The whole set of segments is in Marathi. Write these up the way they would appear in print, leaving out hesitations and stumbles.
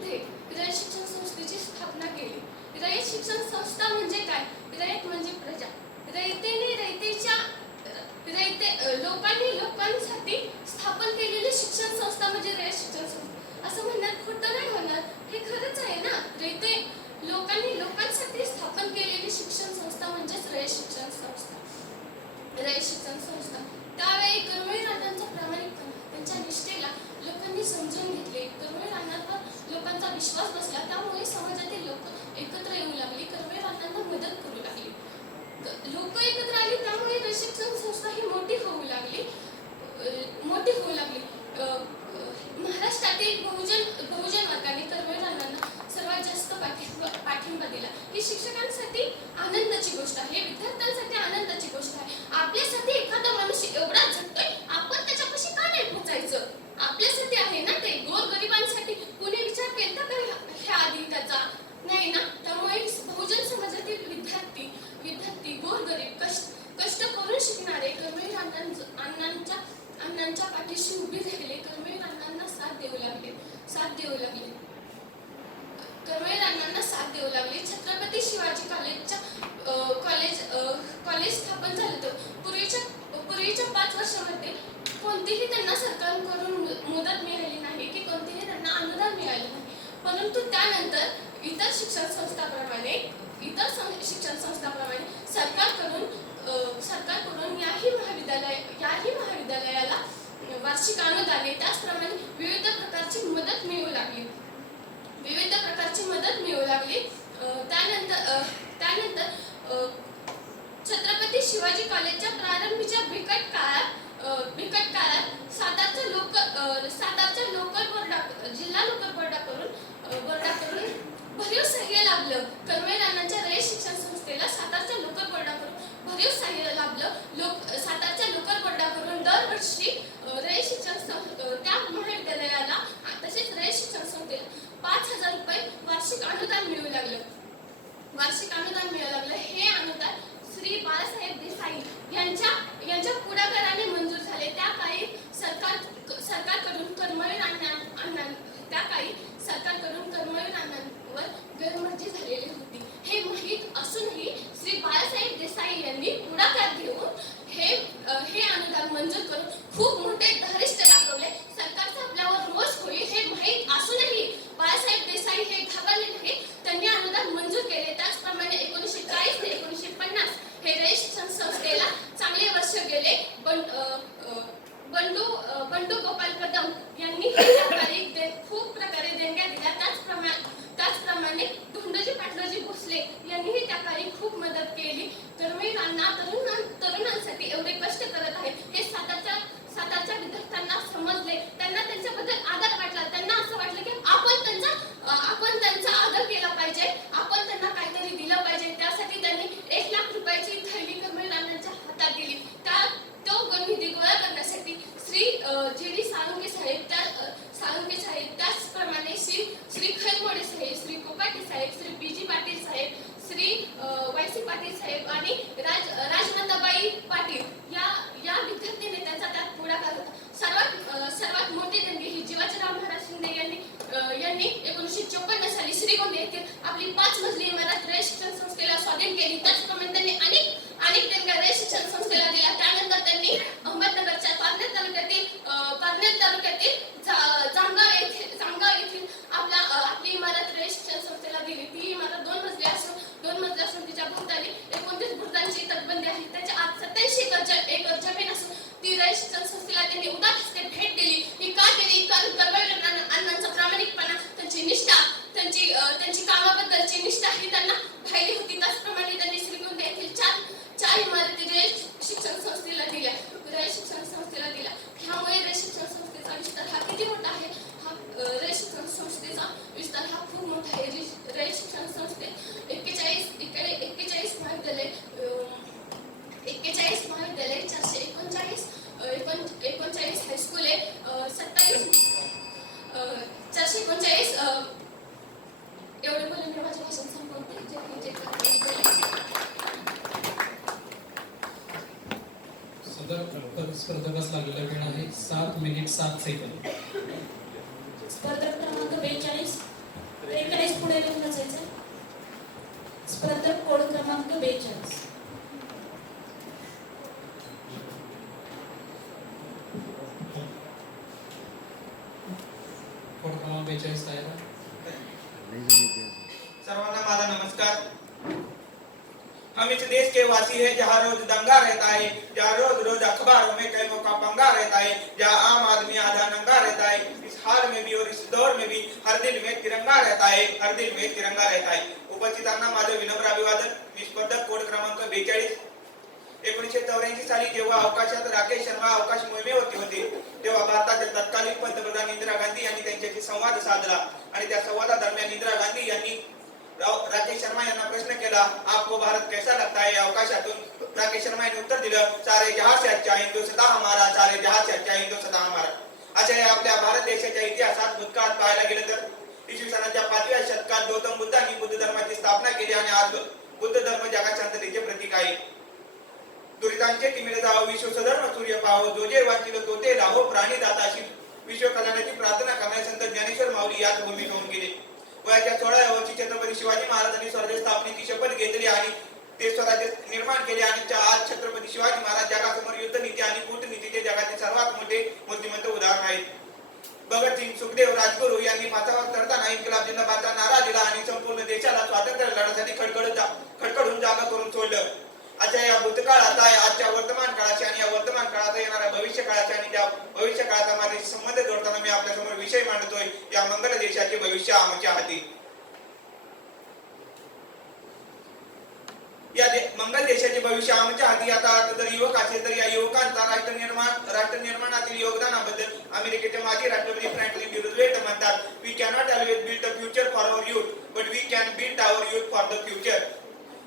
मध्ये रयत शिक्षण संस्थेची स्थापना केली. रयत शिक्षण संस्था म्हणजे काय? रयत म्हणजे प्रजा. रयतेने रयतेच्या लोकांनी लोकांसाठी स्थापन केलेली शिक्षण संस्था म्हणजे रयत शिक्षण संस्था. असं म्हणण्यात खोटं नाही होणार, हे खरंच आहे ना. रयते लोकांनी लोकांसाठी स्थापन केलेली शिक्षण संस्था म्हणजेच रयत शिक्षण संस्था. रयत शिक्षण संस्था त्यावेळी कर्मवीर अण्णांचा प्रामाणिकपणा, त्यांच्या निष्ठेला लोकांनी समजून घेतले. कर्मवीर अण्णांवर लोकांचा विश्वास बसला, त्यामुळे समाजातील लोक एकत्र येऊ लागली, कर्मवीर अण्णांना मदत करू लागली. लोक एकत्र आली, त्यामुळे रयत शिक्षण संस्था ही मोठी होऊ लागली. महाराष्ट्रातील बहुजन वर्गाने कर्मवीर अण्णांना सर्वात जास्त पाठिंबा दिला. ही शिक्षकांसाठी आनंदाची गोष्ट आहे, विद्यार्थ्यांसाठी आनंदाची गोष्ट आहे. आपल्यासाठी एखादा मनुष्य एवढा झटतोय, आपण त्याच्यापाशी का नाही पोचायचं? आपल्यासाठी आहे ना ते. गोरगरिबांसाठी कुणी विचार केला का ह्या आधी त्याचा? नाही ना. त्यामुळे बहुजन समाजातील विद्यार्थी गोरगरीब कष्ट करून शिकणारे कर्मवीर अण्णांच्या पाठीशी उभी राहिले. कर्मवीर अण्णांना साथ देऊ लागले. छत्रपती शिवाजी कॉलेज स्थापन झालं. तर पूर्वीच्या 5 वर्षामध्ये कोणतीही त्यांना सरकारकडून मदत मिळाली नाही, की कोणतेही त्यांना अनुदान मिळाले नाही. परंतु त्यानंतर इतर शिक्षण संस्थांप्रमाणे सरकारकडून याही महाविद्यालयाला वार्षिक अनुदाने, त्याचप्रमाणे विविध प्रकारची मदत मिळू लागली. त्यानंतर छत्रपती शिवाजी कॉलेजच्या प्रारंभीच्या बिकट काळात सातारच्या जिल्हा लोकल बोर्डाकडून भरीव सहाय्य लाभलं. कर्मवीर अण्णांच्या रयत शिक्षण संस्थेला सातारच्या लोकल बोर्डाकडून भरीव सहाय्य लाभलं. सातारच्या लोकल बोर्डाकडून दरवर्षी रयत शिक्षण त्या महाविद्यालयाला तसेच रयत शिक्षण संस्थेला 5,000 रुपये वार्षिक अनुदान मिळू लागलं. हे अनुदान श्री बाळासाहेब देसाई यांच्या पुढाकाराने मंजूर झाले. त्या काळी सरकारकडून कर्मवीर अण्णांवर गैरमर्जी झालेली होती. हे माहीत असूनही श्री बाळासाहेब देसाई यांनी पुढाकार घेऊन हे अनुदान मंजूर करून खूप मोठे धारिष्ट दाखवले. सरकारचा आपल्यावर रोष होईल हे माहीत असूनही बाळासाहेब देसाई हे घाबरले नाही. त्यांनी अनुदान मंजूर केले. त्याचप्रमाणे 1940 ते 1950 हे रयत शिक्षण संस्थेला चांगले वर्ष गेले. बंडू गोपाल कदम यांनी खूप प्रकारे देणग्या दिल्या. त्याचप्रमाणे धोंडोजी पाटलोजी भोसले यांनीही त्या काळी खूप मदत केली. कर्मवीर अण्णा तरुणांसाठी एवढे कष्ट करत आहेत हे सातारच्या विद्यार्थ्यांना समजले. त्यांना त्यांच्याबद्दल आदर वाटला. त्यांना असं वाटलं की आपण त्यांचा आदर केला पाहिजे, आपण त्यांना काहीतरी दिलं पाहिजे. त्यासाठी त्यांनी 1 लाख रुपयाची थैली कर्मवीर अण्णांच्या हातात दिली. तो निधी गोळा करण्यासाठी श्री जी.डी. साळुंखे साहेब, त्याचप्रमाणे श्री खैरमोडे साहेब, श्री कोकाटे साहेब, श्री बी.जी. पाटील साहेब, श्री वाय.सी. पाटील साहेब आणि राजमाताबाई पाटील या विद्यार्थी नेत्यांचा त्यात पुढाकार होता. सर्वात मोठी देणगी ही जीवाजीराव महाराज शिंदे यांनी 1954 साली श्रीगोंदा येथे आपली 5 मजली इमारत रयत शिक्षण संस्थेला स्वाधीन केली. त्याचप्रमाणे त्यांनी अनेक देणग्या रयत शिक्षण संस्थेला दिल्या. त्यानंतर त्यांनी अहमदनगरच्या पारनेर तालुक्यातील जामगाव येथील आपली इमारत रयत शिक्षण संस्थेला दिली. ती इमारत 2 मजली असून तिच्या भोवताली 29 बुरुजांची तटबंदी आहे. त्याच्या आत 87 एकर जमीन असून ती रयत शिक्षण संस्थेला त्यांनी उदार हस्ते भेट दिली. ही का केली? कारण कर्मवीर अण्णांचा प्रामाणिकपणा, त्यांची निष्ठा, त्यांची कामाबद्दलची निष्ठा ही त्यांना पाहिली होती. त्याचप्रमाणे त्यांनी श्रीगोंदा येथील 4 इमारती रयत शिक्षण संस्थेला दिल्या. ह्यामुळे रयत शिक्षण संस्थेचा विस्तार हा किती मोठा आहे? रयत शिक्षण संस्थेचा विस्तार हा खूप मोठा आहे. रयत शिक्षण संस्थेत 41 महाविद्यालय, 439 हायस्कूल, 439 एवढे बोलून मी माझे भाषण संपवते. स्पर्धकास लागलेला वेळ आहे 7 मिनिट 7 सेकंद. स्पर्धक क्रमांक 42 42 तयार आहे. सर्वांना माझा नमस्कार. हम इस देश के वासी हैं जहाँ रोज दंगा रहता है, जहाँ रोज रोज अखबारों में कई का पंगा रहता है, जहाँ आम आदमी आधा नंगा रहता है. इस हाल में भी और इस दौर में भी हर दिल में तिरंगा रहता है, हर दिल में तिरंगा रहता है. उपस्थितांना माझे विनम्र अभिवादन. मी स्पर्धक कोड क्रमांक 42. 1984 साली जेव्हा अवकाशात राकेश शर्मा अवकाश मोहिमेवरती होते तेव्हा भारताच्या तत्कालीन पंतप्रधान इंदिरा गांधी यांनी त्यांच्याशी संवाद साधला आणि त्या संवादादरम्यान इंदिरा गांधी यांनी राकेश शर्मा यांना प्रश्न केला, आपको भारत कैसा लगता है. अवकाशातून राकेश शर्मा यांनी उत्तर दिलं, सारे जहां से अच्छा हिंदुस्तान हमारा, सारे जहां से अच्छा हिंदुस्तान हमारा. अशा या आपल्या भारत देशाच्या इतिहासात भूतकाळात पाहायला गेलं तर इसवी सनाच्या 5व्या शतकात गौतम बुद्धांनी बुद्ध धर्माची स्थापना केली आणि आज बुद्ध धर्म जगात शांततेचे प्रतीक आहे. दुरितांचे तिमिरे जावो, विश्व सधर्म सूर्य पाहो, जो जे वांचिल तो ते लाहो, प्राणी दाताशी विश्व कल्याणाची प्रार्थना करणारे संत ज्ञानेश्वर माऊली याच भूमीत होऊन गेले. वयाच्या 16व्या वर्षी छत्रपती शिवाजी महाराजांनी स्वराज्य स्थापनेची शपथ घेतली आणि ते स्वराज्य निर्माण केले आणि आज छत्रपती शिवाजी महाराज जगासमोर युद्धनीती आणि कूटनीतीचे जगातील सर्वात मोठे मूर्तिमंत उदाहरण आहेत. भगतसिंग, सुखदेव, राजगुरू यांनी फासावर चढताना इन्कलाब जिंदाबादचा नारा दिला आणि संपूर्ण देशाला स्वातंत्र्य लढ्यासाठी खडखडून जागा करून सोडलं. अशा या भूतकाळाचा आजच्या वर्तमान काळाची आणि या वर्तमान काळात येणाऱ्या भविष्य काळाच्या आणि त्या भविष्य काळाचा माझे संबंध जोडताना मी आपल्या समोर विषय मांडतोय, या मंगल देशाचे भविष्य आमच्या हाती. या मंगल देशाचे भविष्य आमच्या हाती. आता जर युवक असेल तर या युवकांचा राष्ट्र निर्माणातील योगदानाबद्दल अमेरिकेचे माजी राष्ट्रपती फ्रँकलिन डी रूझवेल्ट म्हणतात, we cannot always build the future for our youth but we can build our youth for the future.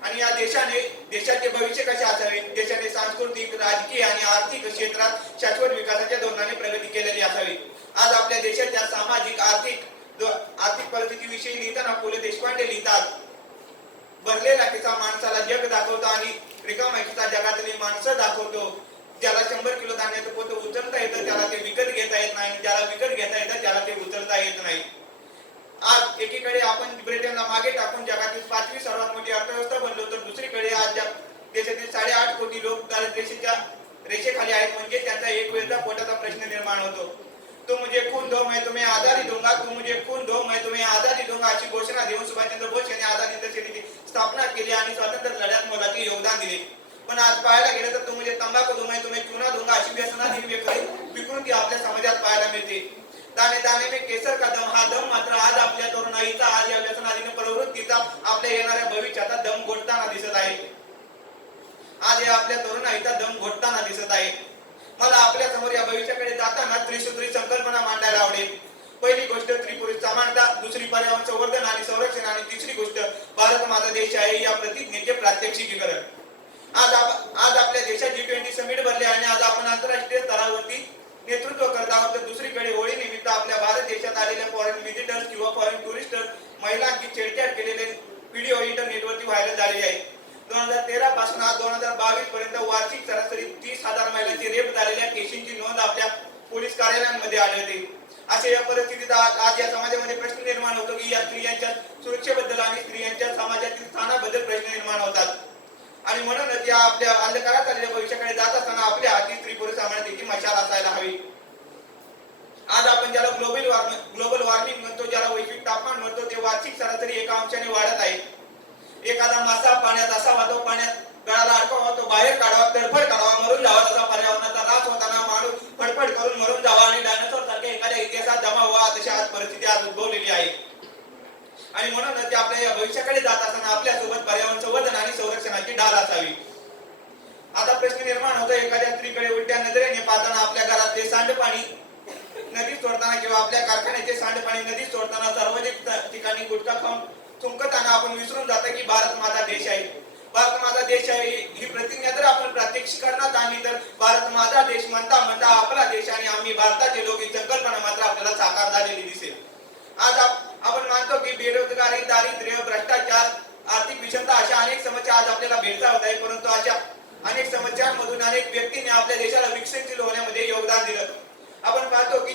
आणि या देशाचे भविष्य कसे असावे, देशाने सांस्कृतिक, राजकीय आणि आर्थिक क्षेत्रात शाश्वत विकासाच्या धोरणाने प्रगती केलेली असावी. आज आपल्या देशाच्या सामाजिक आर्थिक परिस्थितीविषयी लिहिताना पु. ल. देशपांडे लिहितात, भरलेला खिसा माणसाला जग दाखवतो आणि रिकामा खिसा जगातली माणसं दाखवतो. ज्याला 100 किलो धान्याचं पोत उचलता येतं त्याला ते विकत घेता येत नाही, ज्याला विकत घेता येतं त्याला ते उचलता येत नाही. आज एकीकडे आपण ब्रिटनला मागे टाकून जगातील 5वी सर्वात मोठी अर्थव्यवस्था बनलो तर दुसरीकडे आज देशातील 8.5 कोटी लोक दारिद्र्याच्या रेषेखाली आहेत. म्हणजे त्यांचा एक वेळचा पोटाचा प्रश्न निर्माण होतो. तो मुझे खून दो मैं तुम्हें आजादी दूंगा, तू मुझे खून दो मैं तुम्हें आजादी दूंगा अशी घोषणा देऊन सुभाषचंद्र बोस यांनी आझाद हिंद सेनेची स्थापना केली आणि स्वातंत्र्य लढ्यात मोलाचे योगदान दिले. पण आज पाहायला गेलं तर तू मुझे तंबाखू दो मैं तुम्हें चुना दूंगा अशी व्यसनाधीन विकृती आपल्या समाजात पाहायला मिळते. दाणे दाणे में केसर का दम, हा दम मात्र आज आपल्या तरुणाईचा, आज या व्यसनाधीन प्रवृत्तीचा, आपल्या येणाऱ्या भविष्याचा दम घोटताना दिसत आहे. आज या आपल्या तरुणाईचा दम घोटताना दिसत आहे. मला आपल्या समोर या भविष्याकडे जाताना त्रिसूत्री संकल्पना मांडायला आवडेल. पहिली गोष्ट त्रिपुरुष समानता, दुसरी पर्यावरण संवर्धन आणि संरक्षण आणि तिसरी गोष्ट भारत माझा देश आहे या प्रतिज्ञेचे प्रात्यक्षिकीकरण. आज आपल्या देशात G20 समिट भरले आणि आज आपण आंतरराष्ट्रीय स्तरावरती नेतृत्व करत आहोत. तर दुसरीकडे होळी निमित्त आपल्या भारत देशात आलेल्या फॉरेन व्हिजिटर्स किंवा फॉरेन टुरिस्टर्स महिलांची छेडछाड केलेले व्हिडिओ इंटरनेटवरती व्हायरल झालेले आहेत. 2013 पासून आज 2022 पर्यंत वार्षिक सरासरी 30,000 महिलांची रेप झालेल्या केसींची नोंद आपल्या पोलीस कार्यालयांमध्ये आढळते. अशा या परिस्थितीत आज या समाजामध्ये प्रश्न निर्माण होतो की या स्त्रियांच्या सुरक्षेबद्दल आणि स्त्रियांच्या समाजातील स्थानाबद्दल प्रश्न निर्माण होतात. आणि म्हणूनच या आपल्या अंधकारात आलेल्या भविष्याकडे जात असताना आपल्या हाती स्त्री पुरुष समानतेची मशाल असायला हवी. आज आपण ज्याला ग्लोबल वॉर्मिंग म्हणतो, ज्याला वैश्विक तापमान म्हणतो, ते वार्षिक सरासरी एका अंशाने वाढत आहे. एखादा मासा पाण्यात असावा, तो पाण्यात गळाला अडकावा, तो बाहेर काढावा, तडफड काढावा, मरून जावा, तसा पर्यावरणाचा ऱ्हास होताना माणूस फडफड करून मरून जावा आणि डायनासोर सारख्या एखाद्या इतिहासात जमा व्हावा, तशी आज परिस्थिती आज उद्भवलेली आहे. आणि म्हणूनच ते आपल्या या भविष्याकडे जात असताना आपल्यासोबत पर्यावरण संवर्धन आणि संरक्षणाची ढाल असावी. आता प्रश्न निर्माण होतो, एखाद्या स्त्रीकडे उलट्या नजरेने पाहताना आपल्या घरातले सांडपाणी नदीत सोडताना किंवा आपल्या कारखान्याचे सांडपाणी नदीत सोडताना सार्वजनिक ठिकाणी गुटखा खाऊन थुंकताना आपण विसरून जातो की भारत माझा देश आहे. भारत माझा देश आहे ही प्रतिज्ञा जर आपण प्रात्यक्षिकरणात आणली तर भारत माझा देश म्हणता म्हणता आपला देश आणि आम्ही भारताचे लोक ही संकल्पना मात्र आपल्याला साकार झालेली दिसेल. आज आपण मानतो की बेरोजगारी, दारिद्र्य, भ्रष्टाचार, आर्थिक विषमता अशा अनेक समस्या आज आपल्याला भेडसावत आहेत. परंतु अशा अनेक समस्यांमधून अनेक व्यक्तींनी आपल्या देशाला विकसनशील होण्यामध्ये योगदान दिलं. आपण पाहतो की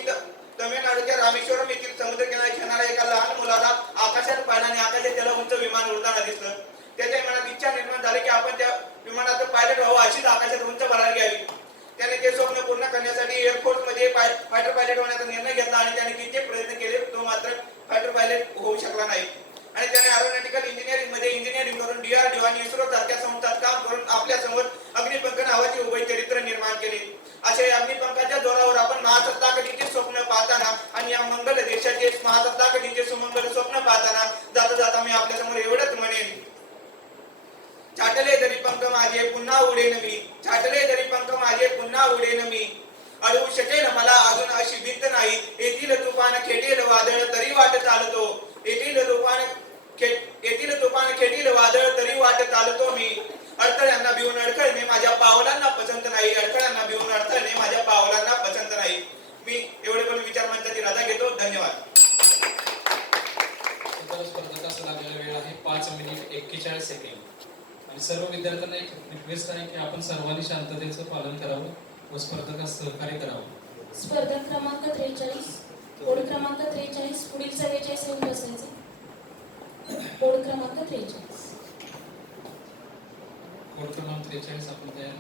तमिळनाडूच्या रामेश्वरम येथील समुद्रकिनारी खेळणाऱ्या एका लहान मुलाला आकाशात पाहिलं आणि आकाशात त्याला उंच विमान उडताना दिसलं. त्याच्या मनात इच्छा निर्माण झाली की आपण त्या विमानाचं पायलट व्हावं, अशीच आकाशात उंच भरारी घ्यावी. त्याने ते स्वप्न पूर्ण करण्यासाठी एअरफोर्स मध्ये फायटर पायलट होण्याचा निर्णय घेतला आणि त्याने कित्येक प्रयत्न केले, तो मात्र माझा ताकदीचे सुमंगल स्वप्न पाहताना जाता जाता मी आपल्या समोर एवढंच म्हणेन, छाटले तरी पंख माझे पुन्हा उडेन मी, छाटले तरी पंख माझे पुन्हा उडेन मी, अडवू शकेल मला अजून अशी भिंत नाही, येथील तुफान खेटील वादळ तरी वाट चालतो, येथील तुफान खेटील वादळ तरी वाट चालतो मी, अडथळ्यांना भिवून अडखळणे माझ्या पावलांना पसंत नाही, अडथळ्यांना भिवून अडखळणे माझ्या पावलांना पसंत नाही. मी एवढे पण विचार मंचाची रजा घेतो. धन्यवाद. स्पर्धकास लागलेला वेळ आहे 5 मिनिट 41 सेकंड. आणि सर्व विद्यार्थ्यांना एक रिक्वेस्ट आहे की आपण सर्वांनी शांततेचं पालन करावं व स्पर्धकास सहकार्य करावं. स्पर्धक क्रमांक 43, कोड क्रमांक 43, पुढील 44 येऊन बसायचे. कोड क्रमांक 43. कोड क्रमांक 43 आपण तयार.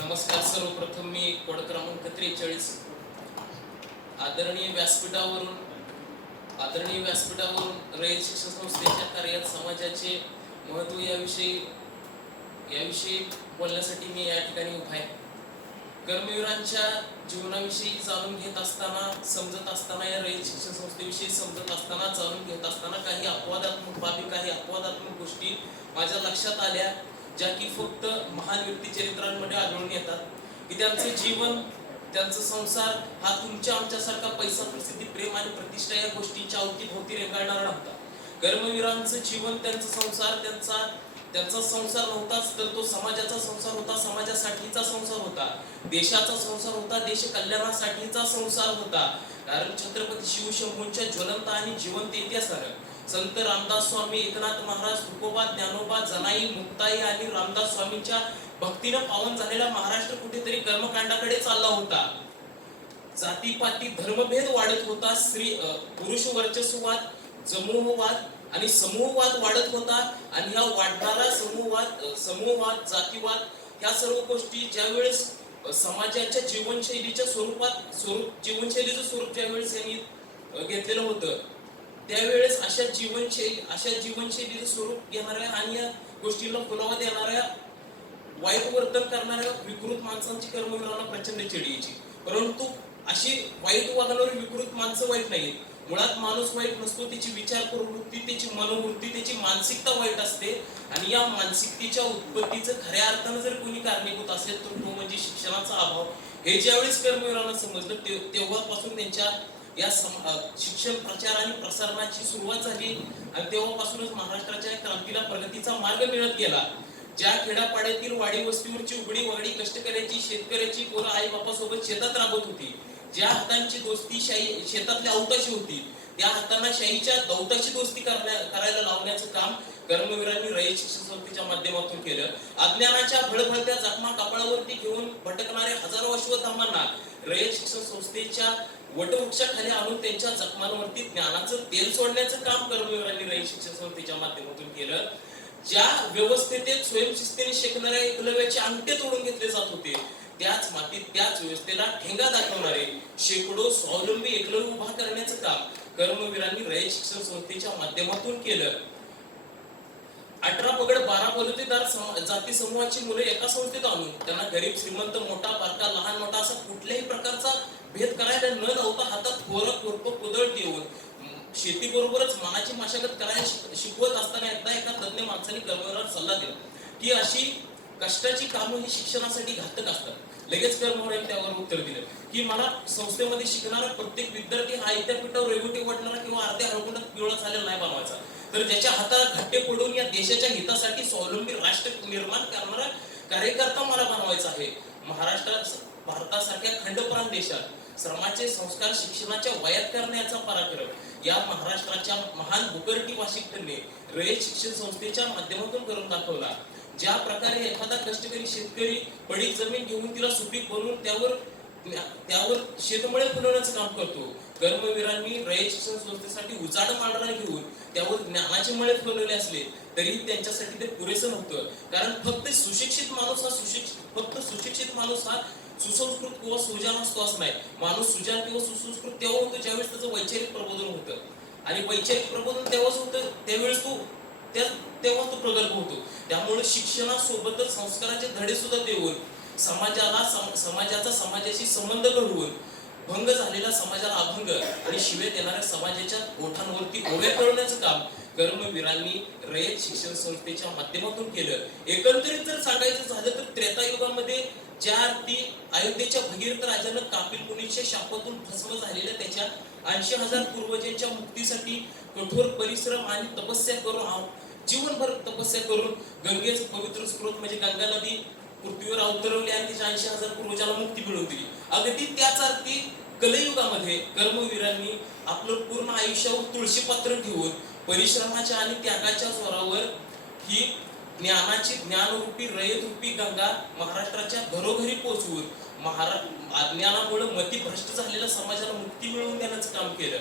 नमस्कार. सर्वप्रथम मी कोड क्रमांक 43 आदरणीय व्यासपीठावरून रयत शिक्षण संस्थेच्या कार्यात समाजाचे महत्त्व याविषयी बोलण्यासाठी मी या ठिकाणी उभा आहे. कर्मवीरांच्या जीवनाविषयी जाणून घेत असताना, समजत असताना, या रयत शिक्षण संस्थेविषयी समजत असताना, जाणून घेत असताना काही अपवादात्मक बाबी, काही अपवादात्मक गोष्टी माझ्या लक्षात आल्या, ज्या की फक्त महान व्यक्तिचरित्रांमध्ये आढळून येतात. की त्यांचं जीवन, त्यांचा संसार हा तुमच्या आमच्यासारखा पैसा, प्रसिद्धी, प्रेम आणि प्रतिष्ठा या गोष्टींच्या अवतीभोवती रेंगाळणारा नव्हता. कर्मवीरांचं जीवन, त्यांचा संसार त्यांचा संसार नव्हताच, तर तो समाजाचा संसार होता, समाजासाठीचा संसार होता, देशाचा संसार होता, देश कल्याणासाठीचा संसार होता. कारण छत्रपती शिवशंभूंच्या ज्वलंत आणि जिवंत इतिहासानं संत रामदास स्वामी, एकनाथ महाराज, तुकोबा, ज्ञानोबा, जनाई, मुक्ताई आणि रामदास स्वामींच्या भक्तीनं पावन झालेला महाराष्ट्र कुठेतरी कर्मकांडाकडे चालला होता. जातीपाती धर्मभेद वाढत होता, पुरुष वर्चस्ववाद, जमूहवाद आणि समूहवाद वाढत होता. आणि हा वाढणारा समूहवाद, जातीवाद, ह्या सर्व गोष्टी ज्यावेळेस समाजाच्या जीवनशैलीचं स्वरूप ज्यावेळेस यांनी घेतलेलं होतं, त्यावेळेस अशा जीवनशैलीचं स्वरूप घेणाऱ्या आणि या गोष्टींना फुलावा देणाऱ्या, वाईट वर्तन करणाऱ्या विकृत माणसांची कर्मवीरांना प्रचंड चिड यायची. परंतु अशी वाईट वागणारी विकृत माणसं वाईट नाहीत. मुळात माणूस वाईट नसतो, त्याची विचार प्रवृत्ती, त्याची मनोवृत्ती, त्याची मानसिकता वाईट असते. आणि या मानसिकतेच्या उत्पत्तीचं खऱ्या अर्थानं जर कोणी कारणीभूत असेल तर तो म्हणजे शिक्षणाचा अभाव. हे ज्यावेळेस कर्मवीरांना समजलं तेव्हापासून त्यांच्या या शिक्षण प्रचार आणि प्रसारणाची सुरुवात झाली. आणि तेव्हापासूनच महाराष्ट्राच्या क्रांतीला प्रगतीचा मार्ग मिळत गेला. ज्या खेड्यापाड्यातील वाडी वस्तीवरची उघडी वागडी कष्टकऱ्याची, शेतकऱ्याची पोरं आई बापासोबत शेतात राबत होती, ज्या हातांची दोस्ती शेतातल्या अवताची होती, त्या हातांना शाहीच्या दौताची दोस्ती करायला लावण्याचं काम कर्मवीरांनी रयत शिक्षण संस्थेच्या माध्यमातून केलं. अज्ञानाच्या भळभळत्या जखमा कपाळावरती घेऊन भटकणाऱ्या हजारो अश्वत्थामांना रयत शिक्षण संस्थेच्या वटवृक्षाखाली आणून त्यांच्या जखमांवरती ज्ञानाचं तेल सोडण्याचं काम कर्मवीरांनी रयत शिक्षण संस्थेच्या माध्यमातून केलं. ज्या व्यवस्थेत स्वयंशिस्तीने शिकणाऱ्या एकलव्याचे अंगठे तोडून घेतले जात होते, त्याच मातीत, त्याच व्यवस्थेला ठेंगा दाखवणारे शेकडो स्वावलंबी एकलव्य उभा करण्याचं काम कर्मवीरांनी रयत शिक्षण संस्थेच्या माध्यमातून केलं. 18 पगड 12 बलुतेदार जाती समूहाची मुले एका संस्थेत आणून त्यांना गरीब श्रीमंत, मोठा बारका, लहान मोठा असा कुठल्याही प्रकारचा भेद करायला न लावता हातात कोरं कोरपं कुदळ देऊन शेतीबरोबरच मनाची मशागत करायला शिकवत असताना एकदा एका तज्ञ माणसाने कर्मवीरांना सल्ला दिला की अशी कष्टाची कामं ही शिक्षणासाठी घातक असतात. लगेच कर्मवीरांनी त्यावर उत्तर दिलं की मला संस्थेमध्ये शिकणारा प्रत्येक विद्यार्थी हा विद्यापीठावर रेवटी वाटणारा किंवा अर्ध्या हळकुंडात पिवळा झालेला नाही बनवायचा, तर ज्याच्या हाताला घट्टे पडून या देशाच्या हितासाठी स्वावलंबी राष्ट्र निर्माण करणारा कार्यकर्ता मला बनवायचा आहे. भारतासारख्या खंडप्रांत देशात श्रमाचे संस्कार शिक्षणाच्या वयात करण्याचा पराक्रम या महाराष्ट्राच्या महान भूकरटी भाषिकांनी रयत शिक्षण संस्थेच्या माध्यमातून करून दाखवला. ज्या प्रकारे एखादा कष्टकरी शेतकरी पडीक जमीन घेऊन तिला सुपीक बनवून त्यावर शेतमळे फुलवण्याचं काम करतो, कर्मवीरांनी रयत शिक्षण संस्थेसाठी उजाड मांडरा घेऊन त्यावर ज्ञानाचे मळे फुलवले असले तरी त्यांच्यासाठी ते पुरेसं नव्हतं. कारण फक्त सुशिक्षित माणूस हा सुसंस्कृत किंवा सुजान असतो असं नाही. माणूस सुजान किंवा सुसंस्कृत तेव्हा होतो ज्यावेळेस त्याचं वैचारिक प्रबोधन होतं, आणि वैचारिक प्रबोधन तेव्हाच होतं त्यावेळेस तेव्हा तो प्रगल्भ होतो. त्यामुळे शिक्षणासोबतच संस्काराचे धडे सुद्धा देऊन समाजाचा समाजाशी संबंध घडवून भंग झालेला समाजाला अभंग आणि शिव्या देणाऱ्या समाजाच्या ओठांवरती ओव्या कळवण्याचं काम कर्मवीरांनी रयत शिक्षण संस्थेच्या माध्यमातून केलं. एकंदरीत जर सांगायचं झालं तर त्रेतायुगामध्ये ज्या अर्थी अयोध्येच्या भगीरथ राजानं कापिल मुनीच्या शापातून भस्म झालेल्या त्याच्या 80,000 पूर्वजांच्या मुक्तीसाठी कठोर परिश्रम आणि तपस्या करून जीवनभर तपस्या करून गंगेचं पवित्र स्रोत म्हणजे गंगा नदी पृथ्वीवर अवतरवली आणि त्याच्या 80,000 पूर्वजाला मुक्ती मिळवून दिली. अगदी त्याच अर्थी कलयुगामध्ये कर्मवीरांनी आपलं पूर्ण आयुष्यावर तुळशीपात्र ठेवून परिश्रमाच्या आणि त्यागाच्या जोरावर ही ज्ञानरूपी रयतरूपी गंगा महाराष्ट्राच्या घरोघरी पोहोचवून ज्ञानामुळे मती भ्रष्ट झालेल्या समाजाला मुक्ती मिळवून देण्याचं काम केलं.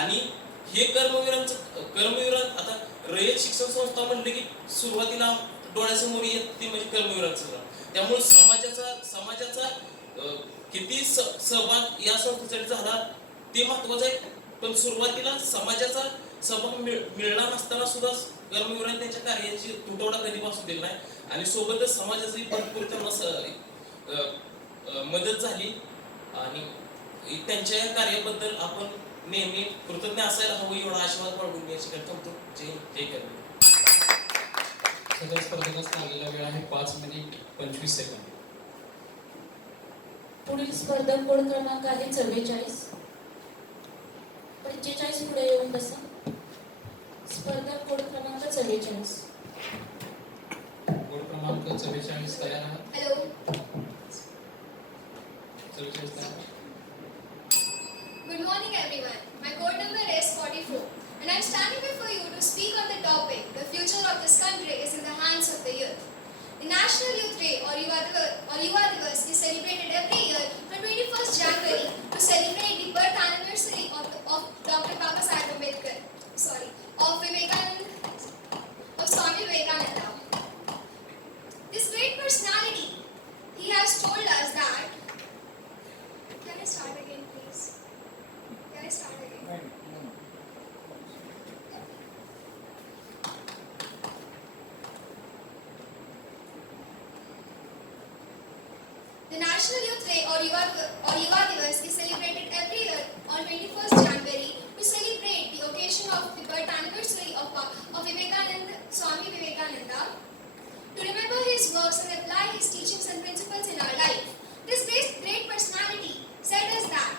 आणि हे कर्मवीर आता रयत शिक्षण संस्था म्हणले की सुरुवातीला डोळ्यासमोर येत ते म्हणजे कर्मवीरांचं काम. त्यामुळे समाजाचा किती सहभाग या संस्थेसाठी झाला ते महत्वाचं आहे. पण सुरुवातीला समाजाचा सहभाग मिळणार नसताना सुद्धा कर्मवीरांनी त्यांच्या कार्याची तुटवडा कधी वाचू दिला नाही आणि सोबतच समाजाची भरपूर त्यांना मदत झाली आणि त्यांच्या या कार्याबद्दल आपण नेहमी कृतज्ञ असायला हवं एवढा आशीर्वाद बाळगून याची करतो. जय कर्मवीर. सदर स्पर्धेलाच लागलेला वेळ आहे 5 मिनिट 25 सेकंद. पुढील स्पर्धक कोड क्रमांक आहे 44. 45 पुढे येऊन बसा. स्पर्धक कोड क्रमांक 44. कोड क्रमांक 44 तयार आहात? Hello. 44 तयार. Good morning, everyone. My code number is 44, and I'm standing before you to speak on the topic, the future of this country is in the hands of the youth. The National Youth Day or Yuva Divas is celebrated every year on 21st January to celebrate the birth anniversary of Dr. Baba Saheb Ambedkar. Of Swami Vivekananda. This great personality, he has told us that. Can I start again, please? Can I start again? The National Youth Day or Yuva Divas is celebrated every year on 21st January to celebrate the occasion of the birth anniversary of Vivekananda, Swami Vivekananda, to remember his works and apply his teachings and principles in our life. This great personality said us that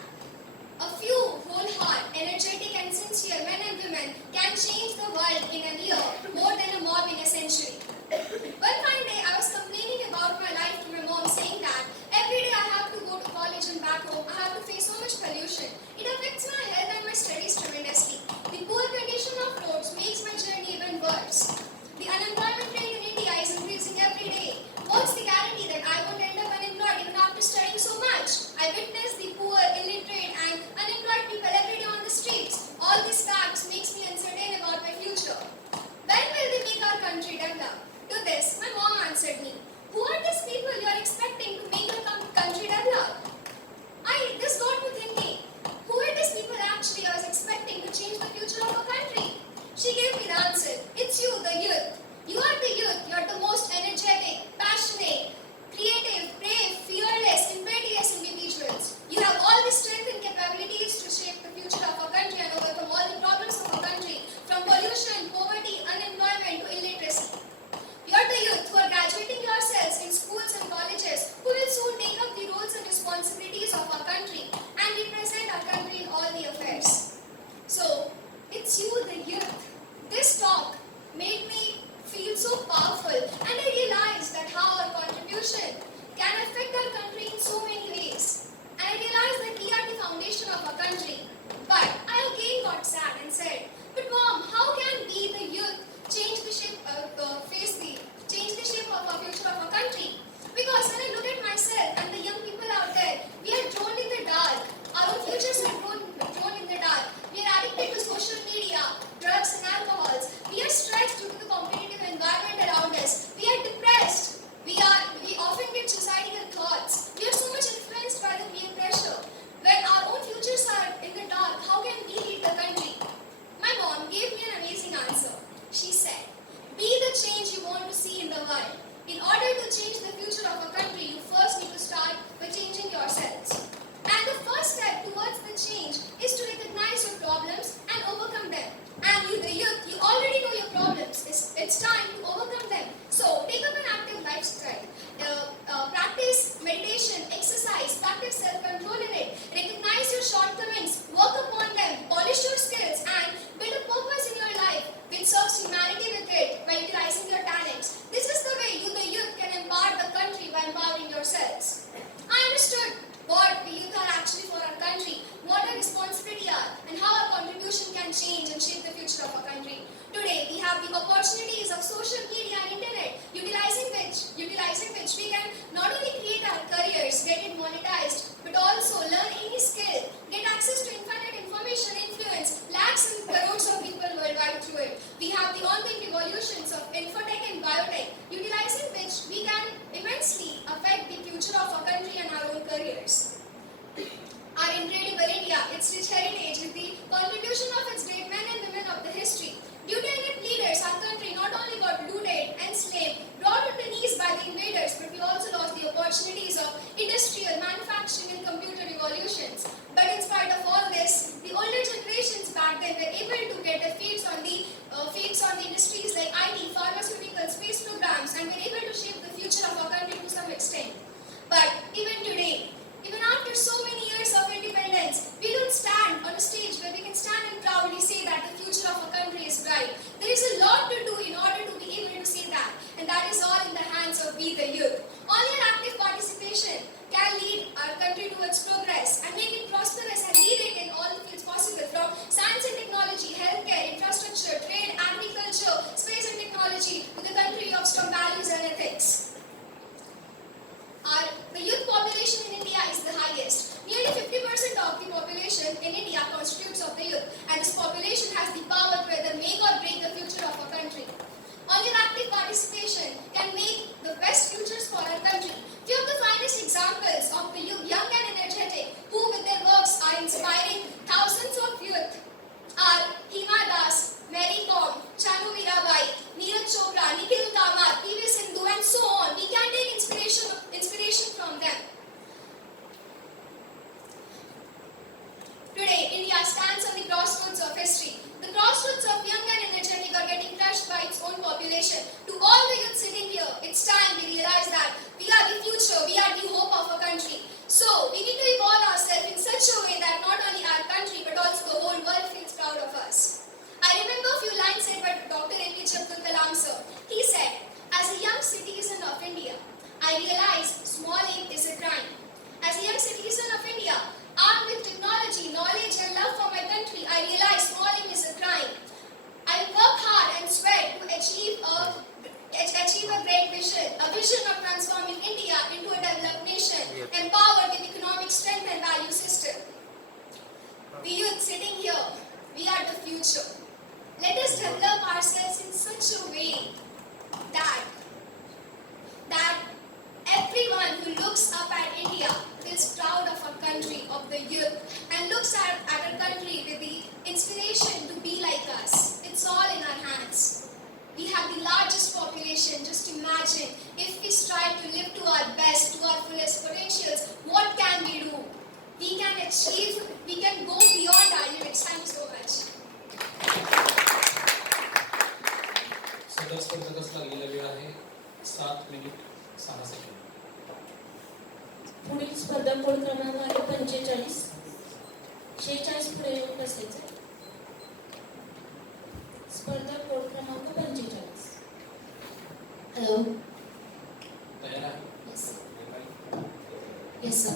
a few whole-hearted, energetic and sincere men and women can change the world in a year more than a mob in a century. One fine day, I was complaining about my life to my mom, saying that every day I have to go to college and back home, I have to face so much pollution. It affects my health and my studies tremendously. The poor condition of roads makes my journey even worse. The unemployment rate in India is increasing every day. What's the guarantee that I won't end up unemployed even after studying so much? I witness the poor, illiterate and unemployed people every day on the streets. All these facts makes me uncertain about my future. When will they make our country develop? To this, my mom answered me, who are these people you are expecting to make our country develop? This got me thinking, who are these people actually I was expecting to change the future of our country? She gave me the answer, it's you, the youth. You are the youth, you are the most energetic, passionate, creative, brave, fearless, impetuous individuals. You have all the strength and capabilities to shape the future of our country and overcome all the problems of our country, from pollution, poverty, unemployment to illiteracy. You are the youth who are graduating yourselves in schools and colleges, who will soon take up the roles and responsibilities of our country and represent our country in all the affairs. So, it's you, the youth. This talk made me feel so powerful, and I realized that how our contribution can affect our country in so many ways. And I realized that we are the foundation of our country. But I again got sad and said, but mom, how can we, the youth, change the shape of our future of our country? Because when I look at myself and the young people out there, we are drawn in the dark. Our own futures are drawn in the dark. We are addicted to social media, drugs and alcohols. We are stressed due to the competitive environment around us. We are depressed. We often get suicidal thoughts. We are so much influenced by the peer pressure. When our own futures are in the dark, how can we lead the country? responsibility are and how our contribution can change and shape the future of our country. Today, we have the opportunities of social media and internet, utilizing which we can not only create our careers, get it monetized, but also learn any skill, get access to infinite information, influence lakhs and crores of people worldwide through it. We have the ongoing revolutions of infotech and biotech, utilizing which we can immensely affect the future of our country and our own careers. Our incredible India, its rich heritage, is the contribution of its great men and women of the history. Due to inept leaders, our country not only got looted, enslaved, brought on the knees by the invaders, but we also lost the opportunities of industrial, manufacturing and computer revolutions. But in spite of all this, the older generations back then were able to get their feet on the industries like IT, pharmaceutical, space programs, and were able to shape the future of our country to some extent. But even today, even after so many years of independence, we don't stand on a stage where we can stand and proudly say that the future of our country is bright. There is a lot to do in order to be able to say that, and that is all in the hands of we the youth. Only an active participation can lead our country towards progress and make it prosperous and lead it in all the fields possible, from science and technology, healthcare, infrastructure, trade, agriculture, space and technology, to the country of strong values and ethics. The youth population in India is the highest. Nearly 50% of the population in India constitutes of the youth, and this population has the power to either make or break the future of our country. Only active participation can make the best futures for our country. Few of the finest examples of the youth, young and energetic, who with their works are inspiring thousands of youth, are Hima Das, Mary Kom, Chanu Mirabai, Neeraj Chopra, Nikhil Kamar, PV Sindhu, and so on. We can take inspiration from them. Today, India stands on the crossroads of history. The crossroads of young and energetic are getting crushed by its own population. To all the youth sitting here, it's time we realize that we are the future, we are the hope of our country. So, we need to evolve ourselves in such a way that not only our country but also the whole world feels proud of us. I remember a few lines said by Dr. APJ Abdul Kalam sir. He said, "As a young citizen of India, I realized small ink is a crime. As a young citizen of India, armed with technology, knowledge and love for my country, I realized small ink is a crime. I work hard and sweat to achieve a great vision, a vision of transforming India into a developed nation, empowered with economic strength and value system. The youth sitting here, we are the future. Let us develop ourselves in such a way that everyone who looks up at India feels proud of our country, of the youth, and looks at our country with the inspiration to be like us. It's all in our hands. We have the largest population. Just imagine if we strive to live to our best, to our fullest potentials, what can we do? We can achieve, we can go beyond our limits. Thank you so much. सदर स्पर्धकास लागलेला वेळ आहे 7 मिनिट 6 सेकंद. पुढील स्पर्धा कोड क्रमांक आहे 45. 46 पुढे येऊन बसायचं. स्पर्धा कोड क्रमांक 45. Hello. तयार आहे? Yes. Yes, sir.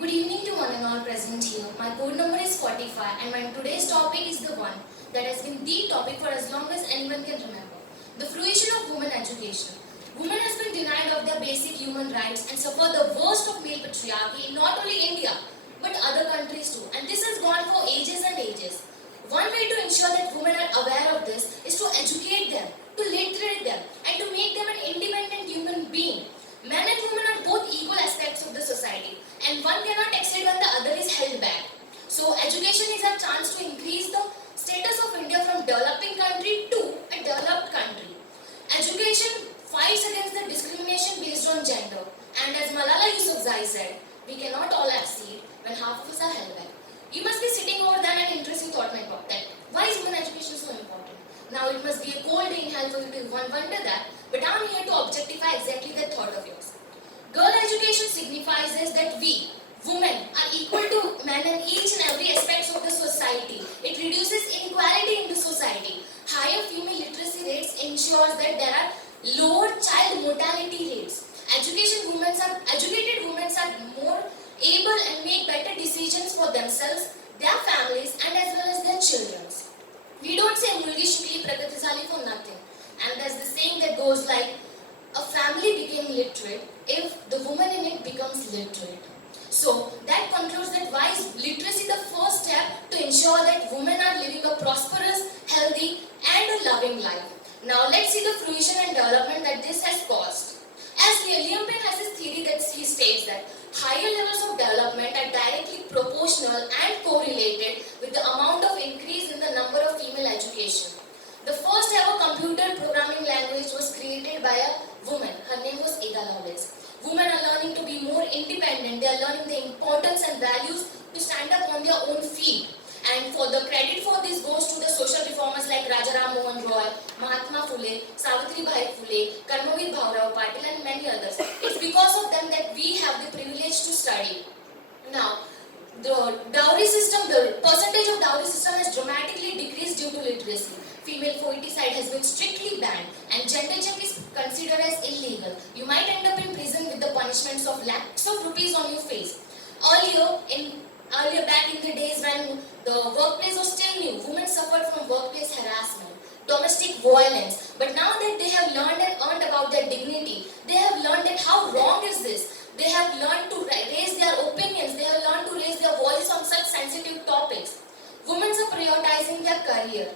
Good evening to one and all present here. My code number is 45 and my today's topic is the one that has been the topic for as long as anyone can remember. The fruition of women education. Women has been denied of their basic human rights and suffer the worst of male patriarchy in not only India but other countries too. And this has gone for ages and ages. One way to ensure that women are aware of this is to educate them, to literate them and to make them an independent human being. Men and women are both equal aspects of the society and one cannot excel when the other is held back. So education is a chance to increase the status of India from developing country to a developed country. Education fights against the discrimination based on gender, and as Malala Yousafzai said, we cannot all succeed when half of us are held back. You must be sitting over there and interesting thought my thought that why is women education so important? Now it must be a cold day in hell for you to wonder that, but I'm here to objectify exactly that thought of yours. Girl education signifies that we, women, are equal to men in each and every aspect of the society. It reduces inequality in the society. Higher female literacy rates ensures that there are lower child mortality rates. Educated women are more able and make better decisions for themselves, their families, and as well as their children. We don't say mulgi shikli pragati zali for nothing. And there's the saying that goes like, a family became literate if the woman in it becomes literate. So that concludes that why is literacy the first step to ensure that women are living a prosperous, healthy and a loving life. Now let's see the fruition and development that this has caused. As Liam Payne has his theory that he states that higher levels of development are directly proportional and correlated with the amount of increase in the number of female education. The first ever computer programming language was created by a woman. Her name was Ada Lovelace. Women are learning to be more independent. They are learning the importance and values to stand up on their own feet. And for the credit for this goes to the social reformers like Rajaram Mohan Roy, Mahatma Phule, Savitribai Phule, Karmavir Bhaurao Patil and many others. It's because of them that we have the privilege to study. Now, the dowry system, the percentage of dowry system has dramatically decreased due to literacy. Female foeticide has been strictly banned and gender check is considered as illegal. You might end up in prison with the punishments of lakhs of rupees on your face. Earlier back in the days when the workplace was still new, women suffered from workplace harassment, domestic violence. But now that they have learned and earned about their dignity, they have learned that how wrong is this. They have learned to raise their opinions, they have learned to raise their voice on such sensitive topics. Women are prioritizing their career.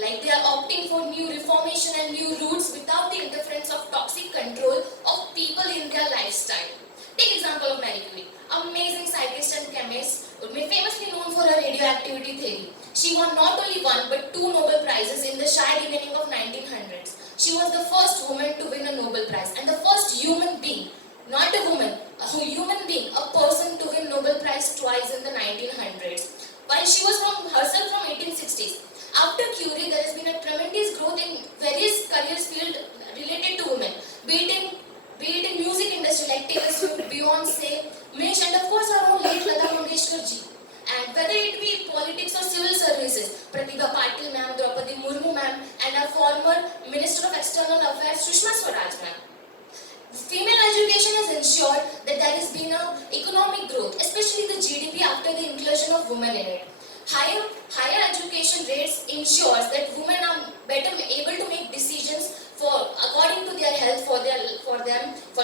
Like they are opting for new reformation and new routes without the interference of toxic control of people in their lifestyle. Take example of Marie Curie, amazing scientist and chemist, famously known for her radioactivity theory. She won not only one but 2 Nobel Prizes in the shy beginning of 1900s. She was the first woman to win a Nobel Prize and the first human being, not a woman, a human being, a person to win Nobel Prize twice in the 1900s. While she was herself from 1860s. After Curie, there has been a tremendous growth in various careers field related to women, be it in music industry like Taylor Swift, Beyonce, Mish, and of course our own late Lata Mangeshkar ji. And whether it be politics or civil services, Pratibha Patil ma'am, Draupadi Murmu ma'am, and our former Minister of External Affairs, Sushma Swaraj ma'am. Female education has ensured that there has been an economic growth, especially the GDP after the inclusion of women in it. Higher education rates ensures that women are better able to make decisions according to their health for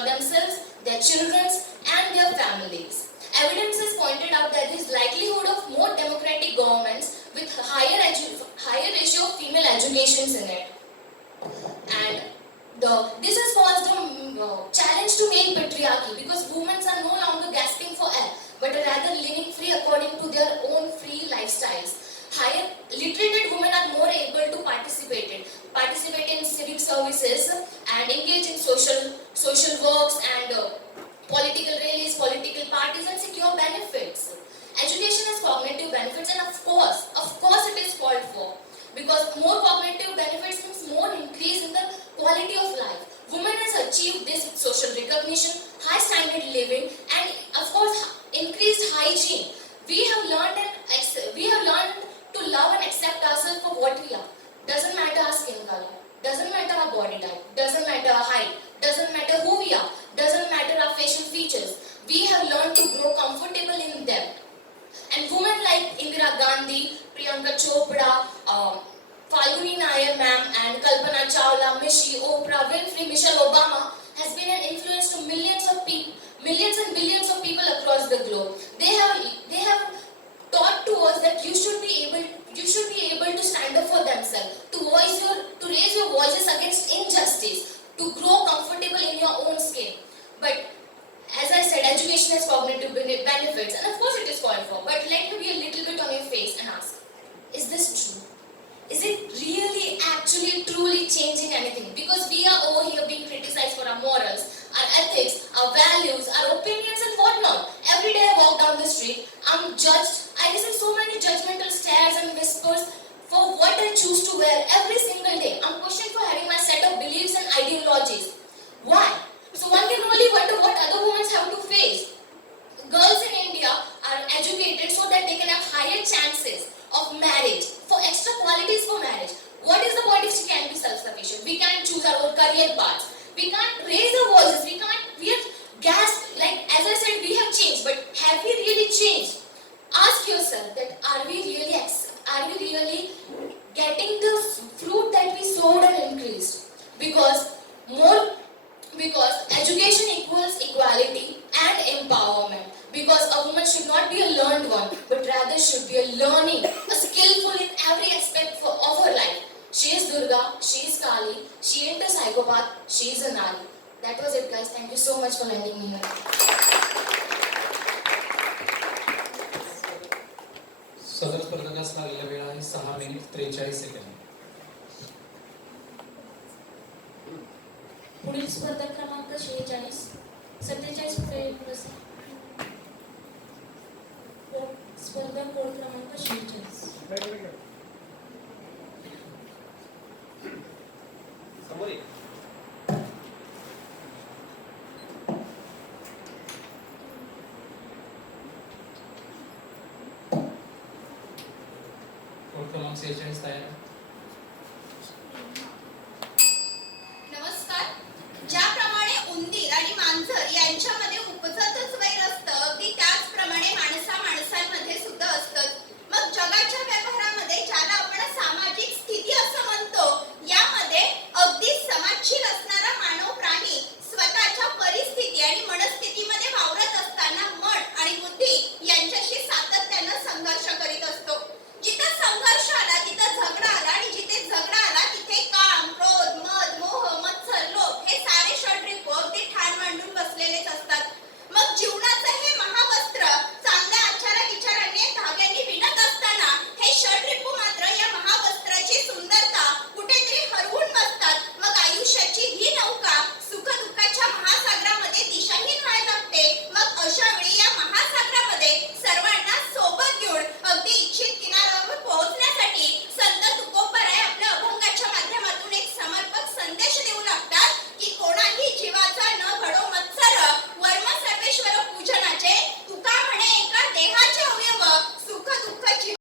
themselves, their children and their families. Evidence has pointed out that there is likelihood of more democratic governments with higher ratio of female educations in it. And this has caused a challenge to male patriarchy because women are no longer gasping for air but rather living free according to their own free lifestyles. Higher literate women are more able to participate in civic services and engage in social works and political rallies, political parties and secure benefits. Education has cognitive benefits and of course it is called for because more cognitive benefits means more increase in the quality of life. Women has achieved this with social recognition, high standard living and of course increased hygiene. We have learned to love and accept ourselves for what we are. Doesn't matter our skin color, doesn't matter our body type, doesn't matter our height, doesn't matter who we are, doesn't matter our facial features. We have learned to grow comfortable in them. And women like Indira Gandhi, Priyanka Chopra, Falguni Nayar ma'am and Kalpana Chawla, Mishi, Oprah Winfrey, Michelle Obama has been an influence to millions and billions of people across the globe. They have taught to us that you should be able to stand up for themselves, to raise your voices against injustice, to grow comfortable in your own skin. But as I said, education has cognitive benefits and of course it is called for. But let me be a little bit on your face and ask, is this true? Is it really actually truly changing anything? Because we are over here being criticized for our morals, our ethics, our values, our opinions and whatnot. Every day I walk down the street, I'm judged. I receive so many judgmental stares and whispers for what I choose to wear every single day. I'm questioned for having my set of beliefs and ideologies. Why? So one can only wonder what other women have to face. Girls in India are educated so that they can have higher chances of marriage, for extra qualities for marriage. What is the point if she can't be self-sufficient? We can't choose our own career paths. We can't raise our voices. We are gasped. Like as I said, we have changed, but have we really change. Ask yourself that are we really getting the fruit that we sowed and increased? Because education equals equality and empowerment. Because a woman should not be a learned one, but rather should be a learning, a skillful in every aspect of her life. She is Durga, she is Kali, she ain't a psychopath, she is a Nari. That was it, guys. Thank you so much for letting me here. सदर स्पर्धकास लागलेला वेळ आहे 6 मिनिट 43 सेकंद. पुढील स्पर्धक क्रमांक 46 47 फेब्रुवारी स्पर्धक कोड क्रमांक 46. कोड क्रमांक 46 तयार.